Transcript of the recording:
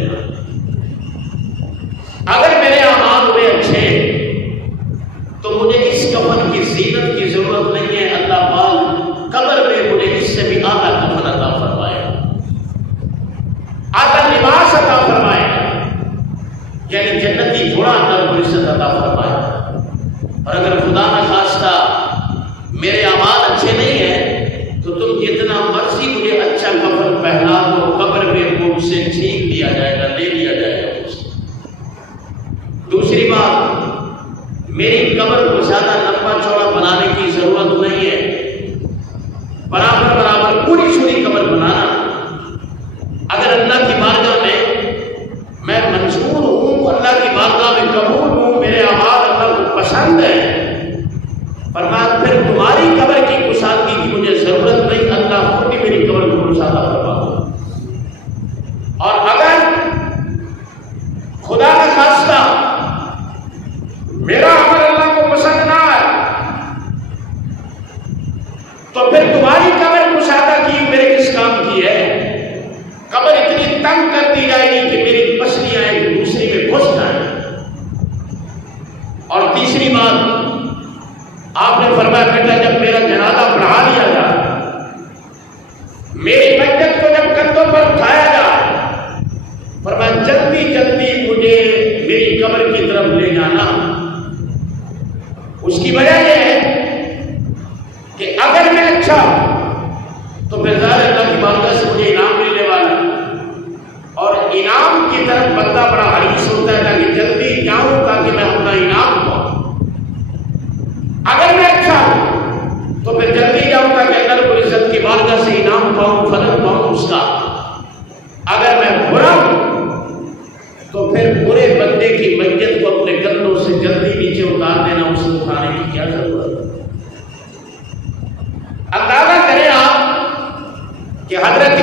لینا۔ اگر میرے اعمال ہوئے اچھے تو مجھے اس کفن کی زینت کی ضرورت نہیں ہے، اللہ پاک قبر میں مجھے اس سے بھی اعلیٰ کفن عطا فرمائے، اعلیٰ لباس عطا فرمائے، یعنی جنتی گھوڑا اللہ کو عزت عطا فرمائے۔ اور اگر خدا نخواستہ میرے اعمال اچھے نہیں ہیں تو تم جتنا مرضی مجھے اچھا کفن پہنا دو، قبر میں مجھ سے چھین لیا جائے گا، لے لیا جائے گا مجھ سے۔ دوسری بات، میری قبر کو زیادہ لمبا چوڑا بنانے کی ضرورت نہیں ہے، برابر برابر پوری سوری قبر بنانا۔ اگر اللہ کی بارگاہ میں منظور ہوں، اللہ کی بارگاہ میں قبول ہوں، میرے اعمال اللہ کو پسند ہے، فرمایا پھر تمہاری قبر کی کشادگی کی مجھے ضرورت نہیں، اللہ خود ہی میری قبر کو کشادہ فرما دو۔ اور اگر خدا کا خواستہ میرا عمل اللہ کو پسند نہ آئے تو پھر تمہاری قبر کشادہ کی میرے کس کام کی ہے؟ قبر اتنی تنگ کر دی جائے گی کہ میری پسلیاں ایک دوسری میں گھس جائیں۔ اور تیسری بات، آپ نے فرمایا بیٹا جب میرا جنازہ پڑھا لیا جائے، میری میت کو جب کندھوں پر اٹھایا جائے، فرمایا جلدی جلدی مجھے میری قبر کی طرف لے جانا۔ اس کی وجہ یہ ہے کہ اگر میں اچھا تو پھر ظاہر اللہ کی بارگاہ سے مجھے انعام ملنے والا، اور انعام کی طرف بندہ بڑا حریص ہوتا ہے تاکہ جلدی جاؤں تاکہ میں اپنا انعام پاؤں۔ اگر میں اچھا ہوں تو پھر جلدی جاؤں تاکہ اللہ رب العزت کی بارگاہ سے انعام پاؤں، فضل پاؤں اس کا۔ اگر میں برا ہوں تو پھر برے بندے کی میت کو اپنے کندھوں سے جلدی نیچے اتار دینا، اسے اٹھانے کی کیا ضرورت ہے؟ اندازہ کریں آپ کہ حضرت